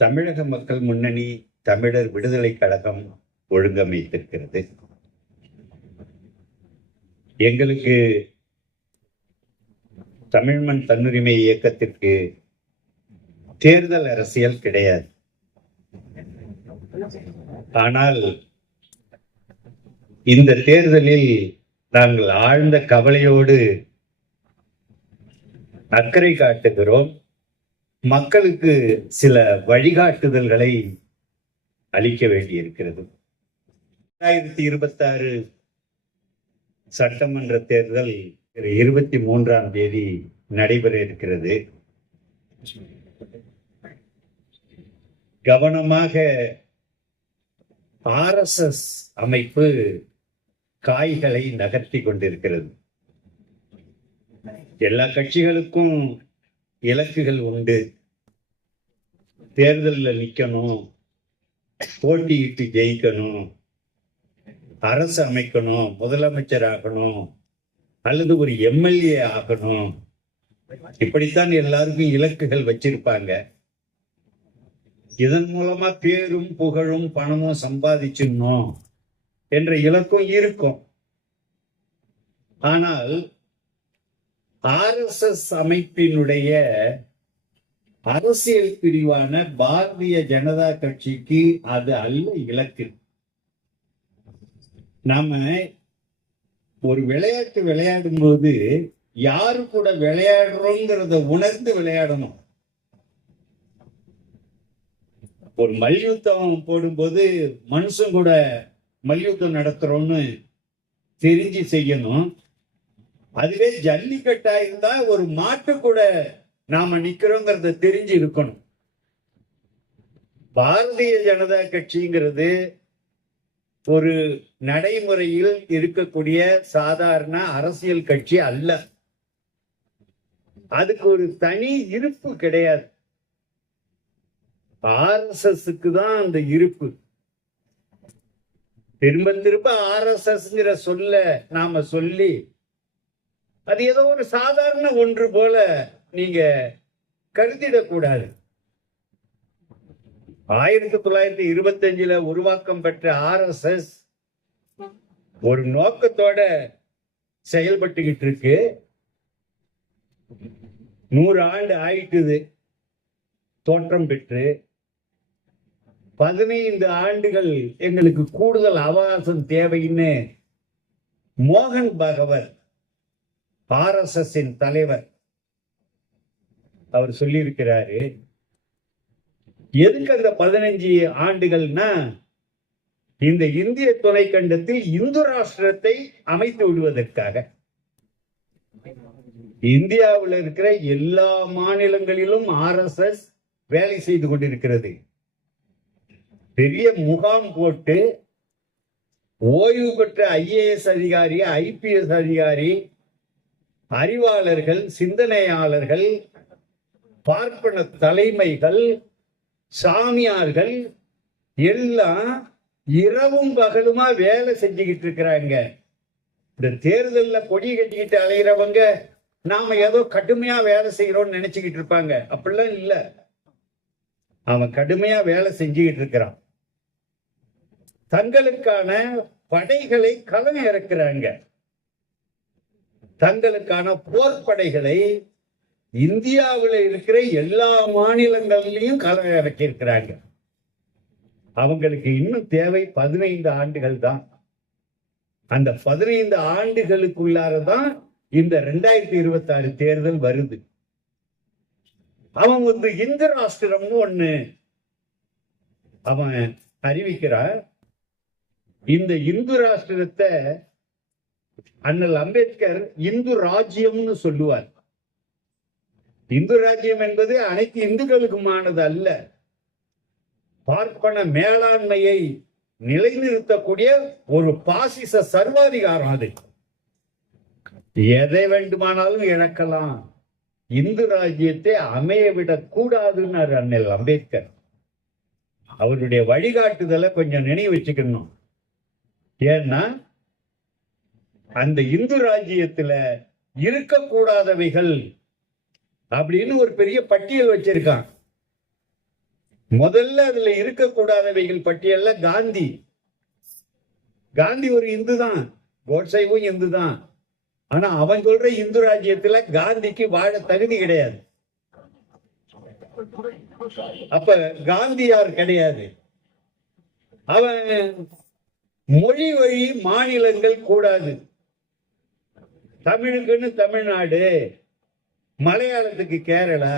தமிழக மக்கள் முன்னணி தமிழர் விடுதலை கழகம் ஒழுங்கமைத்திருக்கிறது. எங்களுக்கு தமிழ்மண் தன்னுரிமை இயக்கத்திற்கு தேர்தல் அரசியல் கிடையாது. ஆனால் இந்த தேர்தலில் நாங்கள் ஆழ்ந்த கவலையோடு அக்கறை காட்டுகிறோம். மக்களுக்கு சில வழிகாட்டுதல்களை அளிக்க வேண்டியிருக்கிறது. 2026 சட்டமன்ற தேர்தல் 23ஆம் தேதி நடைபெற இருக்கிறது. கவனமாக RSS அமைப்பு காய்களை நகர்த்தி கொண்டிருக்கிறது. எல்லா கட்சிகளுக்கும் இலக்குகள் உண்டு. தேர்தலில் நிற்கணும், போட்டியிட்டு ஜெயிக்கணும், அரசு அமைக்கணும், முதலமைச்சர் ஆகணும், அல்லது ஒரு MLA ஆகணும். இப்படித்தான் எல்லாருக்கும் இலக்குகள் வச்சிருப்பாங்க. இதன் மூலமா பேரும் புகழும் பணமும் சம்பாதிச்சிடணும் என்ற இலக்கும் இருக்கும். ஆனால் RSS அமைப்பினுடைய அரசியல் பிரிவான பாரதிய ஜனதா கட்சிக்கு அது அல்ல இலக்கு. நாம ஒரு விளையாட்டு விளையாடும் போது யாரு கூட விளையாடுறோங்கிறத உணர்ந்து விளையாடணும். ஒரு மல்யுத்தம் போடும்போது மனுஷன் கூட மல்யுத்தம் நடத்துறோம்னு தெரிஞ்சு செய்யணும். அதுவே ஜல்லிக்கட்டா இருந்தா ஒரு மாட்டு கூட நாம நிக்கிறோங்கிறத தெரிஞ்சு இருக்கணும். பாரதிய ஜனதா கட்சிங்கிறது ஒரு நடைமுறையில் இருக்கக்கூடிய சாதாரண அரசியல் கட்சி அல்ல. அதுக்கு ஒரு தனி இருப்பு கிடையாது. RSSக்கு தான் அந்த இருப்பு. திரும்ப திரும்ப RSSங்கிற சொல்ல நாம சொல்லி அது ஏதோ ஒரு சாதாரண ஒன்று போல நீங்க கருதிடக்கூடாது. 1925 உருவாக்கம் பெற்ற RSS ஒரு நோக்கத்தோட செயல்பட்டுக்கிட்டு இருக்கு. 100 ஆண்டு ஆயிட்டுது தோற்றம் பெற்று. 15 ஆண்டுகள் எங்களுக்கு கூடுதல் அவகாசம் தேவைன்னு மோகன் பகவத் RSSின் தலைவர் அவர் சொல்லியிருக்கிறாரு. எதுக்கு அந்த 15 ஆண்டுகள்னா, இந்த இந்திய துணைக்கண்டத்தில் இந்து ராஷ்டிரத்தை அமைத்து விடுவதற்காக. இந்தியாவில் இருக்கிற எல்லா மாநிலங்களிலும் RSS வேலை செய்து கொண்டிருக்கிறது. பெரிய முகாம் போட்டு ஓய்வு பெற்ற IAS அதிகாரி, IPS அதிகாரி, அறிவாளர்கள், சிந்தனையாளர்கள், பார்ப்பன தலைமைகள், சாமியார்கள் எல்லாம் இரவும் பகலுமா வேலை செஞ்சுக்கிட்டு இருக்கிறாங்க. இந்த தேர்தலில் கொடி கட்டிக்கிட்டு அலைகிறவங்க நாம ஏதோ கடுமையா வேலை செய்யறோம்னு நினைச்சுக்கிட்டு இருப்பாங்க. அப்படிலாம் இல்ல. அவன் கடுமையா வேலை செஞ்சுக்கிட்டு இருக்கிறான். தங்களுக்கான படைகளை களம் இறக்குறாங்க. தங்களுக்கான போர்ப்படைகளை இந்தியாவில் இருக்கிற எல்லா மாநிலங்களிலையும் களம் இறக்கி இருக்கிறாங்க. அவங்களுக்கு இன்னும் தேவை 15 ஆண்டுகள் தான். அந்த 15 ஆண்டுகளுக்குள்ளாரதான் இந்த 2026 தேர்தல் வருது. அவன் வந்து இந்து ராஷ்டிரம்னு ஒண்ணு அவன் அறிவிக்கிறான். இந்த இந்து ராஷ்டிரத்தை அண்ணல் அம்பேத்கர் இந்து ராஜ்யம்னு சொல்லுவார். இந்து ராஜ்யம் என்பது அனைத்து இந்துக்களுக்குமானது அல்ல. பார்ப்பன மேலாண்மையை நிலைநிறுத்தக்கூடிய ஒரு பாசிச சர்வாதிகாரம். அது எதை வேண்டுமானாலும் இழக்கலாம். இந்து ராஜ்யத்தை அமையவிடக் கூடாதுன்னு அண்ணல் அம்பேத்கர். அவருடைய வழிகாட்டுதலை கொஞ்சம் நினைவு வச்சுக்கணும். ஏன்னா அந்த இந்து ராஜ்யத்துல இருக்கக்கூடாதவைகள் அப்படின்னு ஒரு பெரிய பட்டியல் வச்சிருக்கான். முதல்ல அதுல இருக்கக்கூடாதவைகள் பட்டியல்ல காந்தி. காந்தி ஒரு இந்து தான், கோட்சேவும் இந்து தான். ஆனா அவன் சொல்ற இந்து ராஜ்யத்துல காந்திக்கு வாழ தகுதி கிடையாது. அப்ப காந்தியார் கிடையாது. அவன் மொழி வழி மாநிலங்கள் கூடாது. தமிழுக்குன்னு தமிழ்நாடு, மலையாளத்துக்கு கேரளா,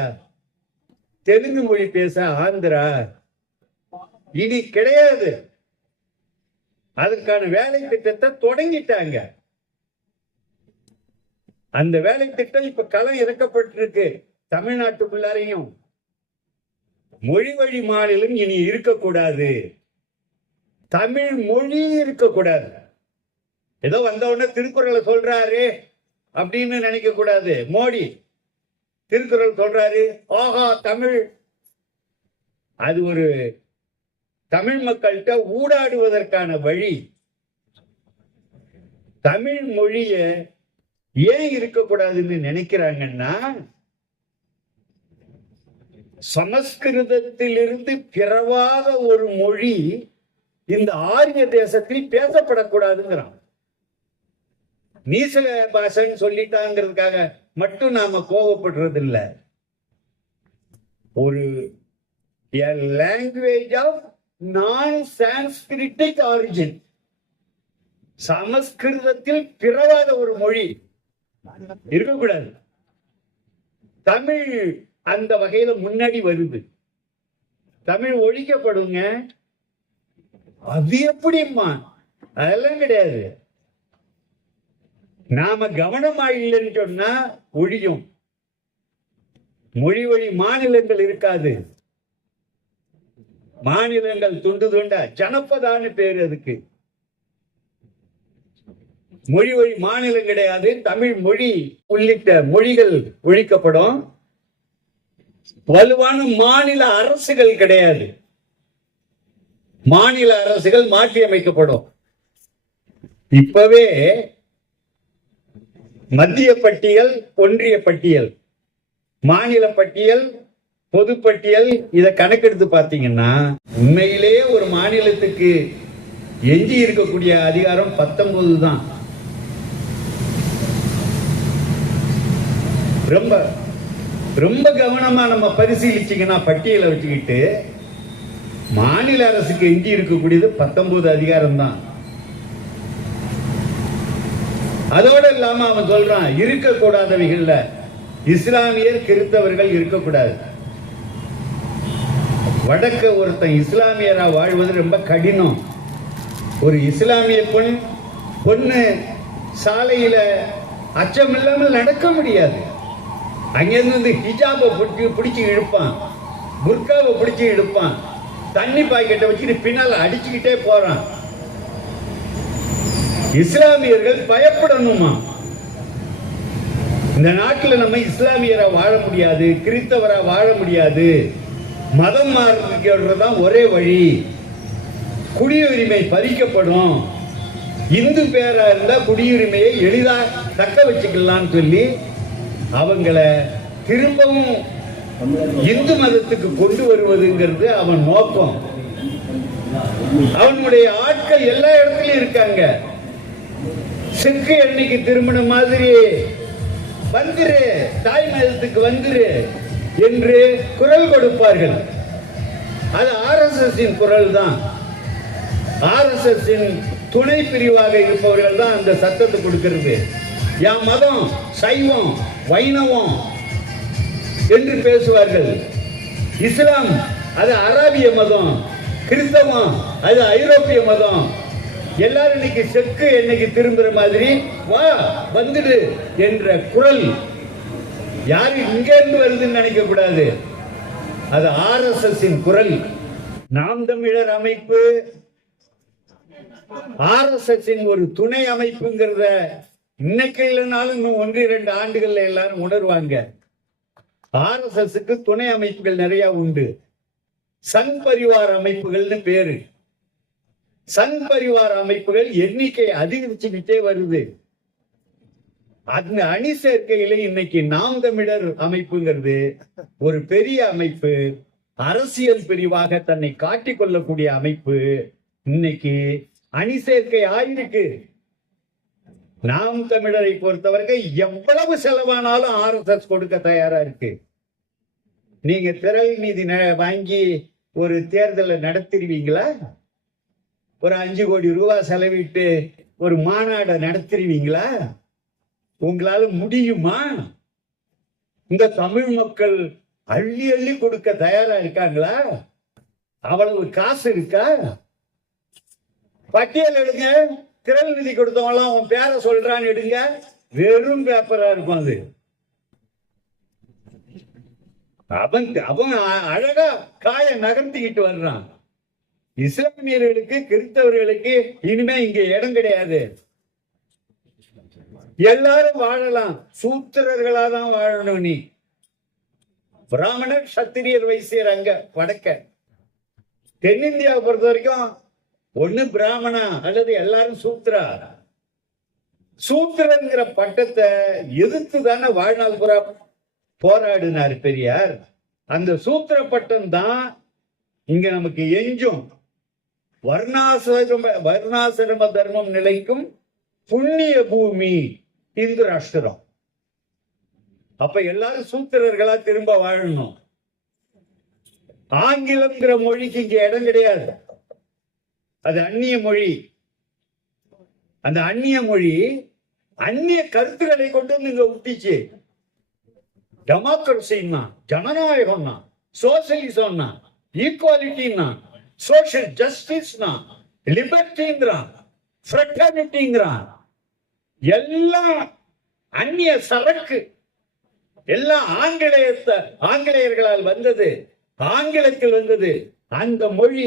தெலுங்கு மொழி பேச ஆந்திரா, இனி கிடையாது. அதற்கான வேலை திட்டத்தை தொடங்கிட்டாங்க. அந்த வேலை திட்டம் இப்ப களம் இறக்கப்பட்டிருக்கு. தமிழ்நாட்டுக்குள்ளாரையும் மொழி வழி மாநிலம் இனி இருக்கக்கூடாது, தமிழ் மொழி இருக்கக்கூடாது. ஏதோ வந்தவுடனே திருக்குறளை சொல்றாரு அப்படின்னு நினைக்க கூடாது. மோடி திருக்குறள் சொல்றாரு, ஆஹா தமிழ். அது ஒரு தமிழ் மக்கள்கிட்ட ஊடாடுவதற்கான வழி. தமிழ் மொழிய ஏன் இருக்கக்கூடாதுன்னு நினைக்கிறாங்கன்னா, சமஸ்கிருதத்திலிருந்து பிறவாத ஒரு மொழி இந்த ஆரிய தேசத்தில் பேசப்படக்கூடாதுங்கிறான். நீச பாஷைன்னு சொல்லிட்டாங்கிறதுக்காக மட்டும் நாம கோபப்படுறது இல்லை. ஒரு லாங்குவேஜ் ஆஃப் நான் சான்ஸ்கிரிட்டிக் ஆரிஜின், சமஸ்கிருதத்தில் பிறவாத ஒரு மொழி இருக்கக்கூடாது. தமிழ் அந்த வகையில முன்னாடி வருது. தமிழ் ஒழிக்கப்படுங்க, அது எப்படிம்மா? அதெல்லாம் கிடையாது. நாம கவனமா இல்லைன்னு சொன்னா ஒழியும். மொழி வழி மாநிலங்கள் இருக்காது. மாநிலங்கள் துண்டு துண்டா, ஜனப்பதான்னு பேரு அதுக்கு. மொழி வழி மாநிலம் கிடையாது. தமிழ் மொழி உள்ளிட்ட மொழிகள் ஒழிக்கப்படும். வலுவான மாநில அரசுகள் கிடையாது. மாநில அரசுகள் மாற்றி அமைக்கப்படும். இப்பவே மத்திய பட்டியல், ஒன்றிய பட்டியல், மாநில பட்டியல், பொதுப்பட்டியல், இதை கணக்கெடுத்து பார்த்தீங்கன்னா உண்மையிலேயே ஒரு மாநிலத்துக்கு எஞ்சி இருக்கக்கூடிய அதிகாரம் 19 தான். ரொம்ப ரொம்ப கவனமா நம்ம பரிசீலிச்சீங்கன்னா பட்டியலை வச்சுக்கிட்டு மாநில அரசுக்கு எஞ்சி இருக்கக்கூடியது 19 அதிகாரம் தான். அதோட இல்லாம அவன் சொல்றான், இருக்கக்கூடாதவைகள்ல இஸ்லாமியர், கிறிஸ்தவர்கள் இருக்கக்கூடாது. வடக்க ஒருத்தன் இஸ்லாமியரா வாழ்வது ரொம்ப கடினம். ஒரு இஸ்லாமிய பொண்ணு சாலையில அச்சம் இல்லாமல் நடக்க முடியாது. அங்கிருந்து ஹிஜாபை பிடிச்சி இழுப்பான், புர்காவை பிடிச்சி இழுப்பான், தண்ணி பாக்கெட்டை வச்சுட்டு பின்னால் அடிச்சுக்கிட்டே போறான். இஸ்லாமியர்கள் பயப்படணுமா? இந்த நாட்டில் நம்ம இஸ்லாமியரா வாழ முடியாது, கிறிஸ்தவரா வாழ முடியாது. மதம் மாறுறதுதான் ஒரே வழி. குடியுரிமை பறிக்கப்படும். இந்து பேரா இருந்தா குடியுரிமையை எளிதா தக்க வச்சுக்கலாம்னு சொல்லி அவங்கள திரும்பவும் இந்து மதத்துக்கு கொண்டு வருவதுங்கிறது அவன் நோக்கம். அவனுடைய ஆட்கள் எல்லா இடத்துலயும் இருக்காங்க. சிக்கு எண்ணிக்கை திருமண மாதிரி வந்துரு, தாய் மதத்துக்கு வந்துரு என்று குரல் கொடுப்பார்கள். அது RSS குரல் தான். RSS துணை பிரிவாக இருப்பவர்கள் தான் அந்த சத்தத்தை கொடுக்கிறது. என் மதம் சைவம், வைணவம் என்று பேசுவார்கள். இஸ்லாம் அது அராபிய மதம், கிறிஸ்தவம் அது ஐரோப்பிய மதம். எல்லாரும் இன்னைக்கு செக்கு என்னைக்கு திரும்புற மாதிரி வா வந்துடு என்ற குரல் யாரு இங்க இருந்து வருதுன்னு நினைக்க கூடாது. அது RSS குரல். நாம் தமிழர் அமைப்பு RSS ஒரு துணை அமைப்புங்கிறத இன்னைக்கு இல்லைனாலும் இன்னும் 1-2 ஆண்டுகள்ல எல்லாரும் உணர்வாங்க. RSSக்கு துணை அமைப்புகள் நிறைய உண்டு. சங் பரிவார அமைப்புகள்னு பேரு. சங் பரிவார அமைப்புகள் எண்ணிக்கை அதிகரிச்சுக்கிட்டே வருது. அந்த அணி சேர்க்கையில இன்னைக்கு நாம் தமிழர் அமைப்புங்கிறது ஒரு பெரிய அமைப்பு. அரசியல் பிரிவாக தன்னை காட்டிக் கொள்ளக்கூடிய அமைப்பு இன்னைக்கு அணி சேர்க்கை ஆயிருக்கு. நாம் தமிழரை பொறுத்தவரைக்கும் எவ்வளவு செலவானாலும் RSS கொடுக்க தயாரா இருக்கு. நீங்க திரள் நீதி வாங்கி ஒரு தேர்தலை நடத்திடுவீங்களா? ஒரு 5 கோடி ரூபாய் செலவிட்டு ஒரு மாநாடை நடத்திடுவீங்களா? உங்களால முடியுமா? இந்த தமிழ் மக்கள் அள்ளி அள்ளி கொடுக்க தயாரா இருக்காங்களா? அவ்வளவு காசு இருக்கா? பட்டியல் எடுங்க. திரள் நிதி கொடுத்தவங்களாம் உன் பேரை சொல்றான்னு எடுங்க. வெறும் பேப்பரா இருக்கும் அது. அவன் அழகா காய நகர்த்திக்கிட்டு வர்றான். இஸ்லாமியர்களுக்கு கிறிஸ்தவர்களுக்கு இனிமே இங்க இடம் கிடையாது. எல்லாரும் வாழலாம், சூத்திரர்களா தான் வாழணும். நீ பிராமணர் சத்திரியர் வைசியர் அங்க வடக்க. தென்னிந்தியாவை பொறுத்த வரைக்கும் ஒண்ணு பிராமணா அல்லது எல்லாரும் சூத்திரா. சூத்திரங்கிற பட்டத்தை எதிர்த்து தானே வாழ்நாள் புறா போராடினார் பெரியார். அந்த சூத்திர பட்டம் தான் இங்க நமக்கு எஞ்சும். வர்ணாசிரம தர்மம் நிலைக்கும் புண்ணிய பூமி இந்து ராஷ்டிரம். அப்ப எல்லாரும் சூத்திரர்களா திரும்ப வாழணும். ஆங்கிலம்ங்கிற மொழிக்கு இங்க இடம் கிடையாது. அது அந்நிய மொழி. அந்த அந்நிய மொழி அந்நிய கருத்துக்களை கொண்டு நீங்க விட்டுச்சு. டெமோக்ரஸின்னா, ஜனநாயகம்னா, சோசியலிசம்னா, ஈக்குவாலிட்டின்னா, சோசியல் ஜஸ்டிஸ்னா, லிபர்ட்டிங்கிறான், ஃப்ரெட்டர்னிட்டிங்கிறான். எல்லாம் அந்நிய சரக்கு. எல்லாம் ஆங்கிலேயர்களால் வந்தது, ஆங்கிலத்தில் வந்தது. அந்த மொழி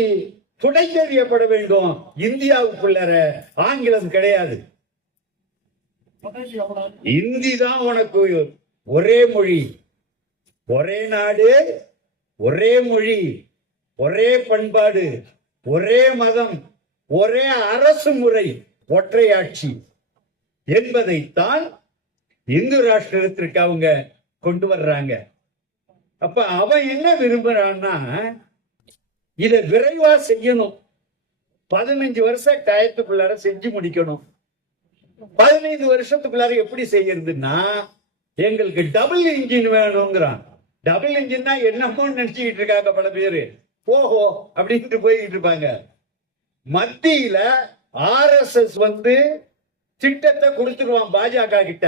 துடைத்தெறியப்பட வேண்டும். இந்தியாவுக்குள்ள ஆங்கிலம் கிடையாது. இந்தி தான் உனக்கு ஒரே மொழி, ஒரே நாடு, ஒரே மொழி, ஒரே பண்பாடு, ஒரே மதம், ஒரே அரசு முறை, ஒற்றையாட்சி என்பதைத்தான் இந்து ராஷ்டிரத்திற்கு அவங்க கொண்டு வர்றாங்க. அப்ப அவன் என்ன விரும்புறான்னா, இதை விரைவா செய்யணும். 15 வருஷம் டயத்துக்குள்ளார செஞ்சு முடிக்கணும். 15 வருஷத்துக்குள்ளார எப்படி செய்யறதுன்னா, எங்களுக்கு டபுள் இன்ஜின் வேணுங்கிறான். டபுள் இன்ஜின்னா என்னமோ நினைச்சுக்கிட்டு இருக்காங்க பல பேரு. ஓஹோ அப்படின்ட்டு போய்கிட்டு இருப்பாங்க. மத்தியில RSS திட்டத்தை கொடுத்துருவான் பாஜக கிட்ட.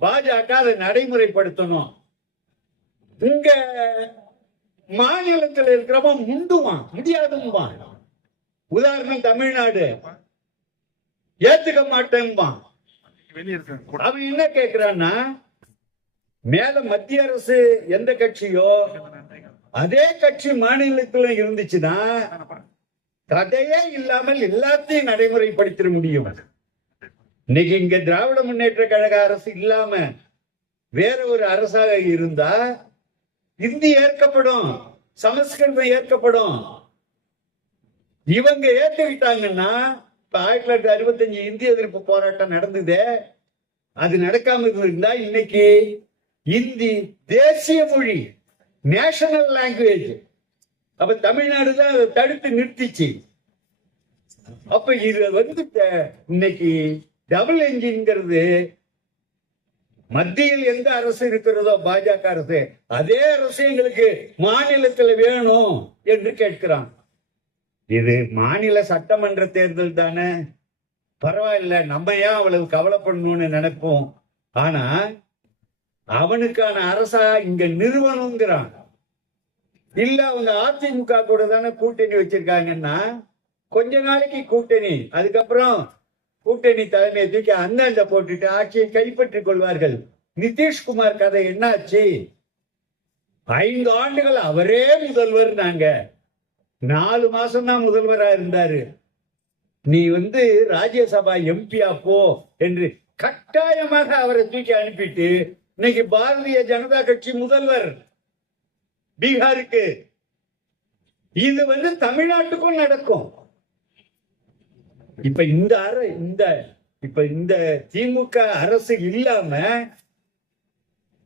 பாஜக அதை நடைமுறைப்படுத்தணும். இங்க மாநிலத்தில் இருக்கிறவன் முண்டுவான், முடியாதுவான். உதாரணம் தமிழ்நாடு ஏத்துக்க மாட்டேன்பான். அவன் என்ன கேட்கிறான்னா, மேல மத்திய அரசு எந்த கட்சியோ அதே கட்சி மாநிலத்தில் இருந்துச்சுன்னா தடையே இல்லாமல் எல்லாத்தையும் நடைமுறைப்படுத்த முடியும். இன்னைக்கு இங்க திராவிட முன்னேற்ற கழக அரசு இல்லாம வேற ஒரு அரசாக இருந்தா இந்தி ஏற்கப்படும், சமஸ்கிருதம் ஏற்கப்படும். இவங்க ஏற்றுக்கிட்டாங்கன்னா, இப்ப 1965 இந்திய எதிர்ப்பு போராட்டம் நடந்ததே, அது நடக்காம இருந்தா இன்னைக்கு இந்தி தேசிய மொழி, நேஷனல் லாங்குவேஜ். அப்ப தமிழ்நாடு தான் அதை தடுத்து நிறுத்திச்சு. அப்ப இது இன்னைக்கு டபுள் என்ஜின்ங்கிறது மத்தியில் எந்த அரசு இருக்கிறதோ பாஜக அரசு, அதே அரசு எங்களுக்கு மாநிலத்தில் வேணும் என்று கேட்கிறான். இது மாநில சட்டமன்ற தேர்தல் தானே, பரவாயில்ல, நம்ம ஏன் அவ்வளவு கவலைப்படணும்னு நினைப்போம். ஆனா அவனுக்கான அரசா இங்க நிறுவனங்கிறான். இல்ல அவங்க அதிமுக கூட தானே கூட்டணி வச்சிருக்காங்கன்னா, கொஞ்ச நாளைக்கு கூட்டணி, அதுக்கப்புறம் கூட்டணி தலைமையை தூக்கி அந்தாண்ட போட்டுட்டு ஆட்சியை கைப்பற்றிக் கொள்வார்கள். நிதிஷ்குமார் கதை என்னாச்சு? 5 ஆண்டுகள் அவரே முதல்வர். நாங்க 4 மாசம் தான் முதல்வரா இருந்தாரு. நீ ராஜ்யசபா எம்பியா போ என்று கட்டாயமாக அவரை தூக்கி அனுப்பிட்டு இன்னைக்கு பாரதிய ஜனதா கட்சி முதல்வர் பீகாருக்கு. இது தமிழ்நாட்டுக்கும் நடக்கும். இப்ப இந்த திமுக அரசு இல்லாம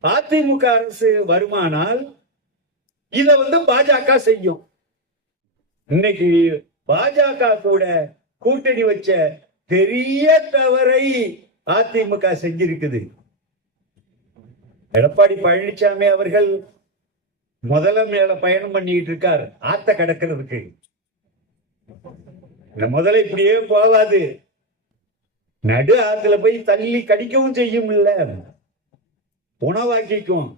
அதிமுக அரசு வருமானால் இத பாஜக செய்யும். இன்னைக்கு பாஜக கூட கூட்டணி வச்ச பெரிய தவறை அதிமுக செஞ்சிருக்குது. எடப்பாடி பழனிசாமி அவர்கள் மேல பயணம் பண்ணிட்டு இருக்கார் ஆத்த கடக்கிறதுக்கு. இந்த முதல்ல இப்படியே போவாது, நடு ஆத்துல போய் தள்ளி கடிக்கவும் செய்யும், இல்ல உணவாக்கிக்கும்.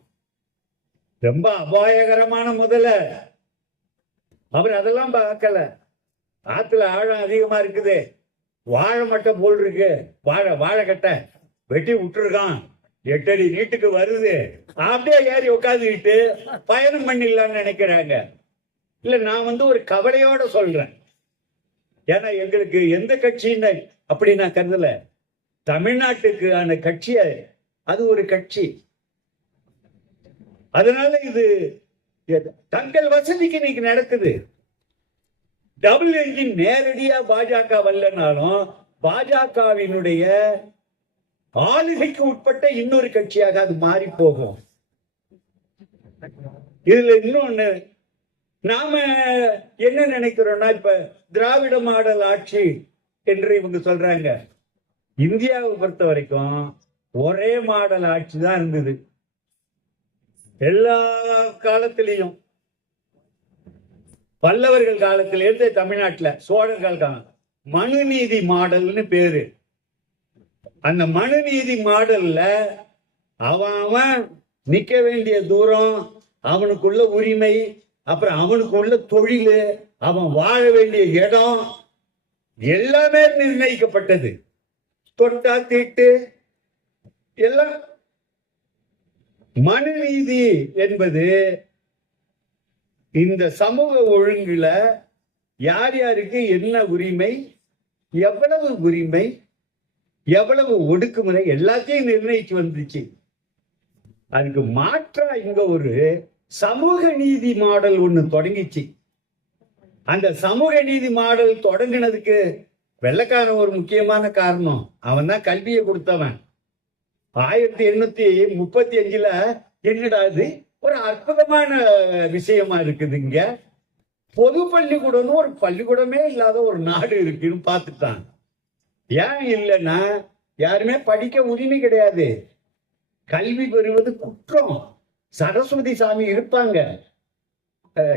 ரொம்ப அபாயகரமான முதல்ல அவர் அதெல்லாம் பார்க்கல. ஆத்துல ஆழம் அதிகமா இருக்குது, வாழை மட்டை போல் இருக்கு, வாழைக்கட்டை வெட்டி விட்டுருக்கான், 8 அடி நீட்டுக்கு வருது, அப்படியே ஏறி உட்காந்துக்கிட்டு பயணம் பண்ணிடலாம்னு நினைக்கிறாங்க. இல்ல நான் ஒரு கவலையோட சொல்றேன். ஏன்னா எங்களுக்கு எந்த கட்சின்னு அப்படி நான் கருதல. தமிழ்நாட்டுக்கு ஆன கட்சி அது ஒரு கட்சி. அதனால இது தங்கள் வசதிக்கு இன்னைக்கு நடக்குது. டபுள் என்ஜின் நேரடியா பாஜக வரலனாலும் பாஜகவினுடைய ஆளுகைக்கு உட்பட்ட இன்னொரு கட்சியாக அது மாறி போகும். இதுல இன்னொன்னு நாம என்ன நினைக்கிறோம்னா, இப்ப திராவிட மாடல் ஆட்சி என்று இவங்க சொல்றாங்க. இந்தியாவை பொறுத்த வரைக்கும் ஒரே மாடல் ஆட்சி தான் இருந்தது எல்லா காலத்திலையும். பல்லவர்கள் காலத்திலிருந்து தமிழ்நாட்டுல சோழர்கள் காலம் மனுநீதி மாடல்னு பேரு. அந்த மனுநீதி மாடல்ல அவன் நிக்க வேண்டிய தூரம், அவனுக்குள்ள உரிமை, அப்புறம் அவனுக்குள்ள தொழில், அவன் வாழ வேண்டிய இடம் எல்லாமே நிர்ணயிக்கப்பட்டது. தொட்டா தீட்டு எல்லாம். மனுநீதி என்பது இந்த சமூக ஒழுங்குல யார் யாருக்கு என்ன உரிமை, எவ்வளவு உரிமை, எவ்வளவு ஒடுக்குமுறை எல்லாத்தையும் நிர்ணயிச்சு வந்துச்சு. அதுக்கு மாற்றா இங்க ஒரு சமூக நீதி மாடல் ஒண்ணு தொடங்கிச்சு. அந்த சமூக நீதி மாடல் தொடங்கினதுக்கு வெள்ளைக்காரன் ஒரு முக்கியமான காரணம். அவன் தான் கல்வியை கொடுத்தவன். 1835 என்னடா இது ஒரு அற்புதமான விஷயமா இருக்குது. இங்க பொது பள்ளிக்கூடம்னு ஒரு பள்ளிக்கூடமே இல்லாத ஒரு நாடு இருக்குன்னு பார்த்துட்டான். ஏன் இல்லைன்னா யாருமே படிக்க உரிமை கிடையாது, கல்வி பெறுவது குற்றம். சரஸ்வதி சாமி இருப்பாங்க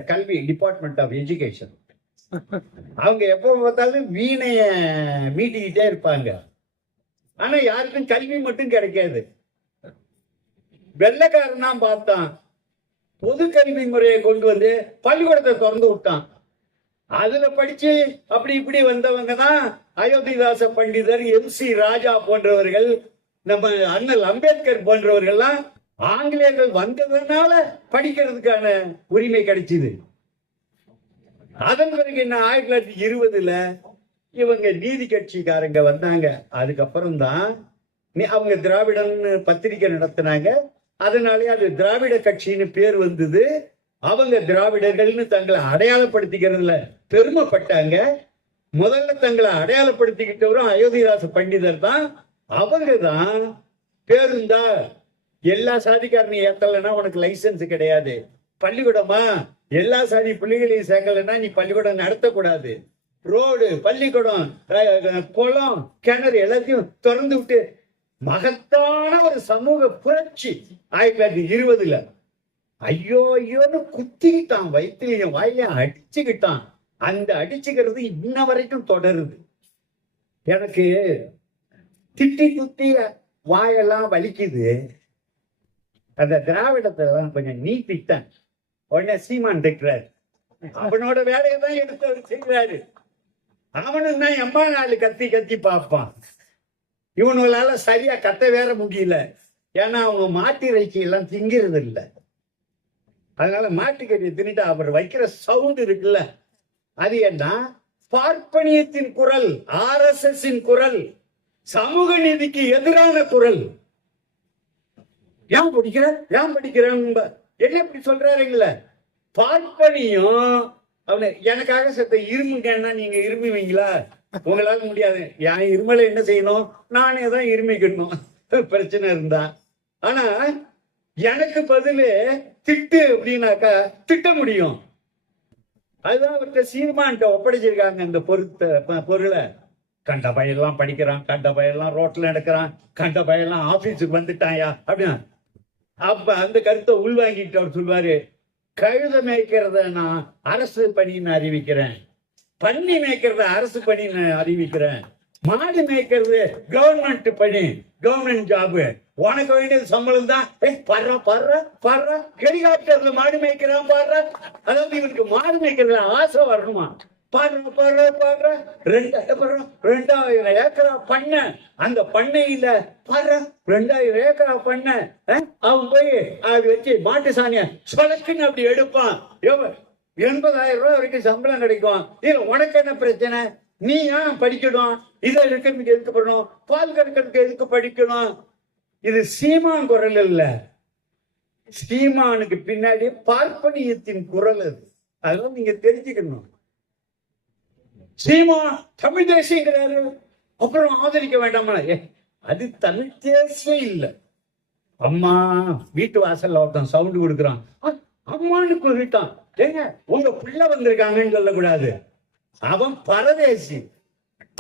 கல்வி டிபார்ட்மெண்ட் ஆஃப் எஜுகேஷன். அவங்க எப்ப பார்த்தாலும் வீணைய மீட்டிக்கிட்டே இருப்பாங்க. ஆனா யாருக்கும் கல்வி மட்டும் கிடைக்காது. வெள்ளைக்காரன் தான் பார்த்தான், பொது கல்வி முறையை கொண்டு வந்து பள்ளிக்கூடத்தை திறந்து விட்டான். அதுல படிச்சு அப்படி இப்படி வந்தவங்க தான் அயோத்திதாச பண்டிதர், MC ராஜா போன்றவர்கள், நம்ம அண்ணல் அம்பேத்கர் போன்றவர்கள்லாம் ஆங்கிலேயர்கள் வந்ததுனால படிக்கிறதுக்கான உரிமை கிடைச்சது. அதன் பிறகு என்ன 1920 இவங்க நீதி கட்சிக்காரங்க வந்தாங்க. அதுக்கப்புறம் தான் அவங்க திராவிடன் பத்திரிகை நடத்தினாங்க. அதனாலே அது திராவிட கட்சின்னு பேர் வந்தது. அவங்க திராவிடர்கள்னு தங்களை அடையாளப்படுத்திக்கிறதுல பெருமைப்பட்டாங்க. முதல்ல தங்களை அடையாளப்படுத்திக்கிட்டவரும் அயோத்திதாச பண்டிதர் தான். அவங்க தான் பேருந்தா எல்லா சாதிக்காரனையும் ஏத்தலைன்னா உனக்கு லைசன்ஸ் கிடையாது. பள்ளிக்கூடமா எல்லா சாதி பிள்ளைகளையும் சேர்க்கலைன்னா நீ பள்ளிக்கூடம் நடத்தக்கூடாது. ரோடு, பள்ளிக்கூடம், குளம், கிணறு எல்லாத்தையும் திறந்து விட்டு மகத்தான ஒரு சமூக புரட்சி 1920 ஐயோ ஐயோன்னு குத்திக்கிட்டான், வயிற்றுலையும் வாயிலையும் அடிச்சுக்கிட்டான். அந்த அடிச்சுக்கிறது இன்ன வரைக்கும் தொடருது. எனக்கு திட்டி துத்தி வாயெல்லாம் வலிக்குது. அந்த திராவிடத்தெல்லாம் கொஞ்சம் நீட்டிட்டேன். உடனே சீமான் இருக்கிறார், அவனோட வேலையை தான் எடுத்து அவர் செய்கிறாரு. அவனும் தான் எம்மா நாலு கத்தி கத்தி பார்ப்பான். இவனுங்களால சரியா கத்த வேற முடியல. ஏன்னா அவங்க மாட்டு இறைச்சி எல்லாம் திங்கிறது இல்லை. அதனால மாட்டுக்கறியை தின்னுட்டு அவர் வைக்கிற சவுண்ட் இருக்குல்ல, அது என்ன பார்ப்பனியத்தின் குரல், RSS குரல், சமூக நீதிக்கு எதிரான குரல். ஏன் படிக்கிற என்ன இப்படி சொல்றாருங்கள? பார்ப்பனியும் அவனை எனக்காக செத்த இருமுங்கன்னா நீங்க இருமுவீங்களா? உங்களால முடியாது. என் இருமலை என்ன செய்யணும்? நானே தான் இருமிக்கணும் பிரச்சனை இருந்தா. ஆனா எனக்கு பதிலு திட்டு அப்படின்னாக்கா திட்ட முடியும். அதுதான் அவர்கிட்ட சீமான்ட்ட ஒப்படைச்சிருக்காங்க இந்த பொருளை. கண்ட பையெல்லாம் படிக்கிறான், கண்ட பையெல்லாம் ரோட்ல நடக்கிறான், கண்ட பையெல்லாம் ஆபீஸுக்கு வந்துட்டாயா அப்படின்னா அப்ப அந்த கருத்தை உள்வாங்கிட்டு அவர் சொல்லுவாரு, கழுத மேய்க்கிறத நான் அரசு பணின்னு அறிவிக்கிறேன், பன்னி மேய்க்கிறத அரசு பணின்னு அறிவிக்கிறேன், மாடு மேய்க்கிறது கவர்மெண்ட் பணி, கவர்மெண்ட் ஜாபு, உனக்கு வேண்டியது சம்பளம் தான். பாடுற ஹெலிகாப்டர்ல மாடு மேய்க்கிறான் பாடுற. அதாவது இவனுக்கு மாடு மேய்க்கிறதுல ஆசை வரணுமா? பாடுற 2000 ஏக்கரா பண்ண, அந்த பண்ணையில பாடுற 2000 ஏக்கரா பண்ண. அவன் போய் அது வச்சு மாட்டு சாணிய சொலக்குன்னு அப்படி எடுப்பான். 80,000 ரூபாய் வரைக்கும் சம்பளம் கிடைக்கும். இதுல உனக்கு என்ன பிரச்சனை? நீ ஏன் படிக்கணும்? இதை இருக்கிறதுக்கு எதுக்கு பண்ணணும்? பால் கறக்கிறதுக்கு எதுக்கு படிக்கணும்? இது சீமான் குரல் இல்ல, சீமானுக்கு பின்னாடி பார்ப்பனியத்தின் குரல் அது. அதெல்லாம் நீங்க தெரிஞ்சுக்கணும். சீமான் தமிழ் தேசியங்கிறாரு, அப்புறம் ஆதரிக்க வேண்டாமா? அது தமிழ் தேசியம் இல்ல. அம்மா வீட்டு வாசல்ல ஒருத்தன் சவுண்ட் கொடுக்குறான், அம்மான்னு கூறிட்டான். ஏங்க உங்க பிள்ளை வந்திருக்காங்கன்னு சொல்லக்கூடாது, அவன் பரதேசி.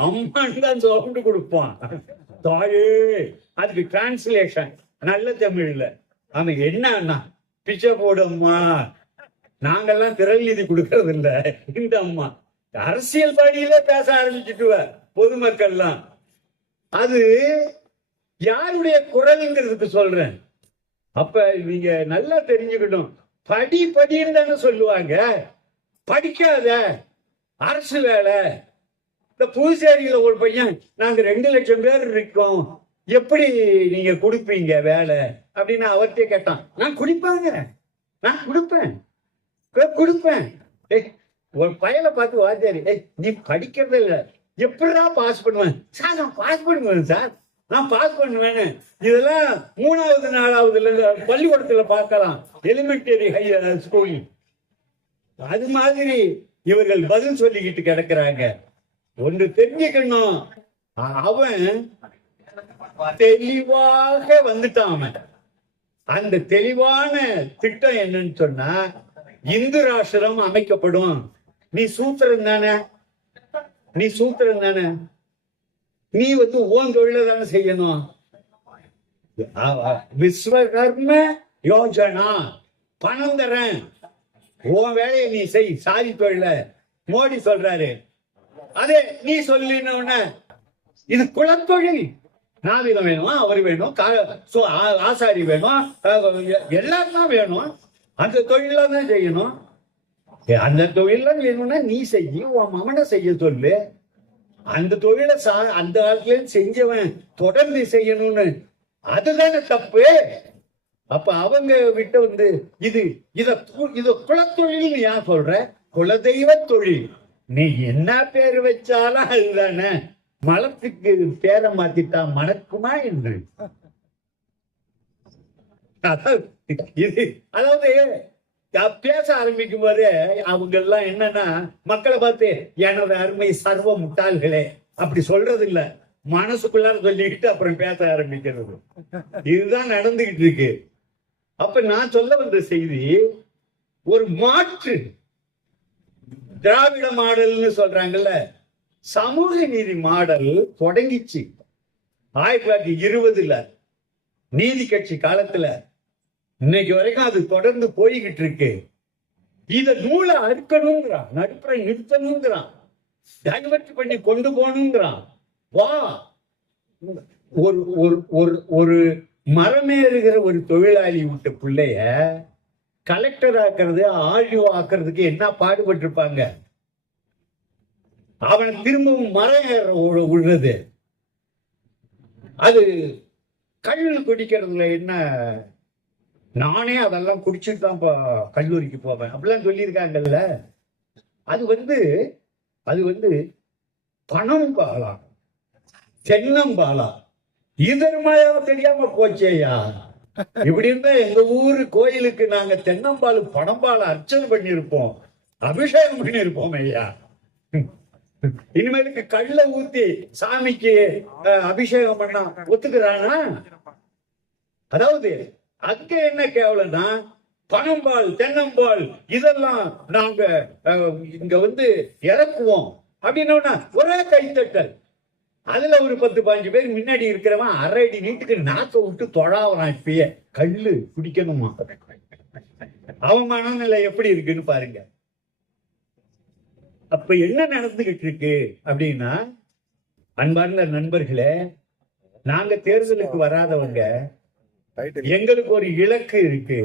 அம்மான்னு தான் சவுண்ட் கொடுப்பான். தாயே அதுக்கு டிரான்ஸ்லேஷன் நல்ல தமிழ்ல அவன் என்னன்னா பிச்சை போடும்மா. நாங்கெல்லாம் திரள் நிதி கொடுக்கறது இல்ல, இந்த அம்மா அரசியல் பணியில பேச ஆரம்பிச்சுட்டுவ பொதுமக்கள்லாம். அது யாருடைய குரலுங்கிறதுக்கு சொல்றேன். அப்ப நீங்க நல்லா தெரிஞ்சுக்கணும். படின்னு தானே சொல்லுவாங்க, படிக்காத அரசு வேலை. இந்த புதுச்சேரியில ஒரு பையன், நாங்க 2 லட்சம் பேர் இருக்கோம், எப்படி நீங்க கொடுப்பீங்க வேலை அப்படின்னு அவர்கிட்ட கேட்டான். நான் கொடுப்பேன். ஒரு பையனை பார்த்து வாத்தியாரி, நீ படிக்கிறதே இல்ல, எப்படிதான் பாஸ் பண்ணுவேன்? சார் நான் பாஸ் பண்ணுவேன் சார், நான் பாஸ் பண்ணுவேன்னு. இதெல்லாம் 3வது 4வதுல பள்ளிக்கூடத்துல பார்க்கலாம், எலிமெண்டரி ஹையர் ஸ்கூல். அது மாதிரி இவர்கள் பதில் சொல்லிக்கிட்டு கிடக்குறாங்க. ஒன்று தெரிஞ்சுக்கணும், அவன் தெளிவாக வந்துட்டான். அவன் அந்த தெளிவான திட்டம் என்னன்னு சொன்னா, இந்து ராஷ்டிரம் அமைக்கப்படும். நீ சூத்திரம் தானே, நீ ஓன் தொழில தானே செய்யணும். விஸ்வகர்ம யோஜனா, பணம் தரேன், உன் வேலையை நீ செய், சாதி தொழில மோடி சொல்றாரு. அதே நீ சொல்லின இது குலத்தொழில். நாவிதம் வேணும், அவர் வேணும், ஆசாரி வேணும், எல்லாரும் வேணும். அந்த தொழிலாம் தான் செய்யணும். அந்த தொழிலாம் வேணும்னா நீ செய்ய, உன் மகனை செய்ய சொல்லு. அந்த தொழிலை அந்த காலத்துல செஞ்சவன் தொடர்ந்து செய்யணும்னு, அதுதானே தப்பு. அப்ப அவங்க விட்டு இத குலத்தொழில் ஏன் சொல்ற? குலதெய்வ தொழில். நீ என்ன பேர் வச்சாலும் அதுதானே. மலத்துக்கு பேரை மாத்திட்டா மணக்குமா என்று. அதாவது பேச ஆரம்பிக்கும் போதே அவங்க எல்லாம் என்னன்னா, மக்களை பார்த்து எனது அருமை சர்வ முட்டாள்களே அப்படி சொல்றது இல்ல, மனசுக்குள்ளார சொல்லிக்கிட்டு அப்புறம் பேச ஆரம்பிக்கிறது. இதுதான் நடந்துகிட்டு இருக்கு. அப்ப நான் சொல்ல வந்த செய்தி, ஒரு மாற்று திராவிட மாடல்னு சொல்றாங்கல்ல, சமூக நீதி மாடல் தொடங்கிச்சு 1920 நீதி கட்சி காலத்துல. இன்னைக்கு வரைக்கும் அது தொடர்ந்து போய்கிட்டு இருக்கு. இத நூலை அறுக்கணுங்கிறான், நடுப்புற நிறுத்தணுங்கிறான், டைவர்ட் பண்ணி கொண்டு போகணுங்கிறான். வா, ஒரு மரமேறுகிற ஒரு தொழிலாளி விட்ட பிள்ளைய கலெக்டர் ஆக்குறது, ஆர்டிஓ ஆக்குறதுக்கு என்ன பாடுபட்டு இருப்பாங்க. அவனை திரும்பவும் மரம் ஏற விடுறது, அது கல்லு குடிக்கிறதுல என்ன. நானே அதெல்லாம் குடிச்சுட்டு தான் கல்லூரிக்கு போவேன் அப்படிலாம் சொல்லியிருக்காங்கல்ல. அது பணம் பாலா, தென்னம்பாலா, இதர்மயா தெரியாம போச்சேயா. இப்படி இருந்தா எங்க ஊரு கோயிலுக்கு நாங்க தென்னம்பால் பணம்பால அர்ச்சனை பண்ணிருப்போம், அபிஷேகம் பண்ணிருப்போம் ஐயா. இனிமேலுக்கு கள்ள ஊத்தி சாமிக்கு அபிஷேகம் பண்ணா ஒத்துக்கிறானா? அதாவது அங்க என்ன கேவலம்னா, பனம்பால், தென்னம்பால் இதெல்லாம் நாங்க இங்க வந்து இறக்குவோம் அப்படின்னா ஒரே கைத்தட்டல். அதுல ஒரு 10-15 பேர் முன்னாடி இருக்கிறவன் அரை அடி நீட்டுக்கு நாக்க விட்டு தொழாவறான். இப்பயே கல்லு குடிக்கணுமா? அவன் மனநிலை எப்படி இருக்குன்னு பாருங்க. அப்ப என்ன நடந்துகிட்டு இருக்கு அப்படின்னா, அன்பார்ந்த நண்பர்களே, நாங்க தேர்தலுக்கு வராதவங்க, எங்களுக்கு ஒரு இலக்கு இருக்கு.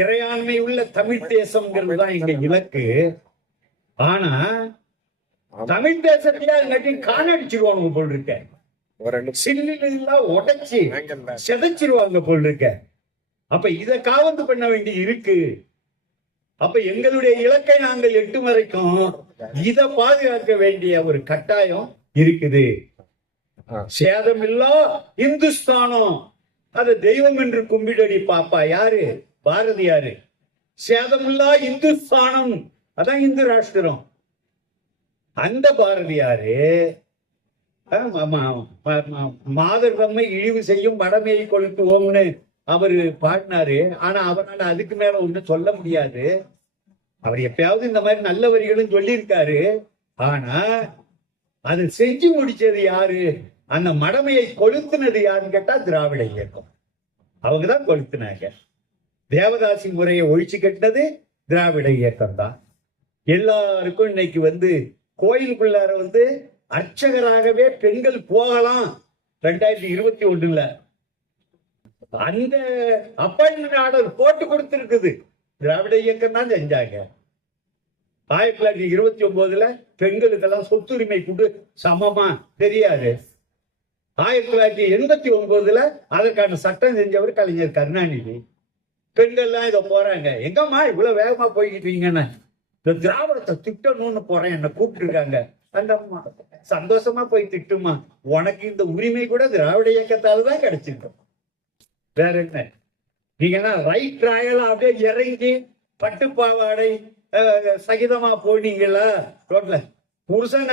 இறையாண்மை உள்ள தமிழ் தேசம்ங்கிறது தான் எங்க இலக்கு. ஆனா தமிழ் தேசத்தையே அது காணடிச்சிருவாங்க போல் இருக்க, சில்லுலாம் உடைச்சி செதைச்சிருவாங்க போல் இருக்க. அப்ப இத காவந்து பண்ண வேண்டி இருக்கு. அப்ப எங்களுடைய இலக்கை நாங்கள் எட்டும் வரைக்கும் இத பாதுகாக்க வேண்டிய ஒரு கட்டாயம் இருக்குது. சேதமில்லா இந்துஸ்தானம், அது தெய்வம் என்று கும்பிடடி பாப்பா. யாரு? பாரதியாரு. சேதமில்லா இந்துஸ்தானம், அதான் இந்து ராஷ்டிரம். அந்த பாரதியாரு மாதர் தம்மை இழிவு செய்யும் மடமையை கொளுத்துவோம்னு அவரு பாடினாரு. ஆனா அவரால் அதுக்கு மேல ஒண்ணும் சொல்ல முடியாது. அவர் எப்பயாவது இந்த மாதிரி நல்ல வரிகளும் சொல்லியிருக்காரு. ஆனா அது செஞ்சு முடிச்சது யாரு? அந்த மடமையை கொளுத்துனது யாருன்னு கேட்டா திராவிட இயக்கம். அவங்கதான் கொளுத்துனாங்க. தேவதாசி முறையை ஒழிச்சு கட்டினது திராவிட இயக்கம் தான். எல்லாருக்கும் இன்னைக்கு வந்து கோயிலுக்குள்ளார வந்து அர்ச்சகராகவே பெண்கள் போகலாம் 2021 அந்த அப்பாயின்மெண்ட் ஆர்டர் போட்டு கொடுத்திருக்குது. திராவிட இயக்கம் தான் செஞ்சாங்க. 1929 பெண்களுக்கெல்லாம் சொத்துரிமை கொண்டு சமமா தெரியாது. 1989 அதற்கான சட்டம் செஞ்சவர் கலைஞர் கருணாநிதி. பெண்கள்லாம் இதை போறாங்க. எங்கம்மா இவ்வளவு வேகமா போய்கிட்டு இருக்கீங்கன்னு, இந்த திராவிடத்தை திட்டணும்னு போறேன், என்ன கூப்பிட்டு இருக்காங்க. அந்த சந்தோஷமா போய் திட்டுமா, உனக்கு இந்த உரிமை கூட திராவிட இயக்கத்தால தான் கிடைச்சிருக்கும். வேற என்ன? நீங்க ரைட் ராயலா அப்படியே இறங்கி பட்டுப்பாவாடை சகிதமா போனீங்களா? ரோட்ல புருஷன்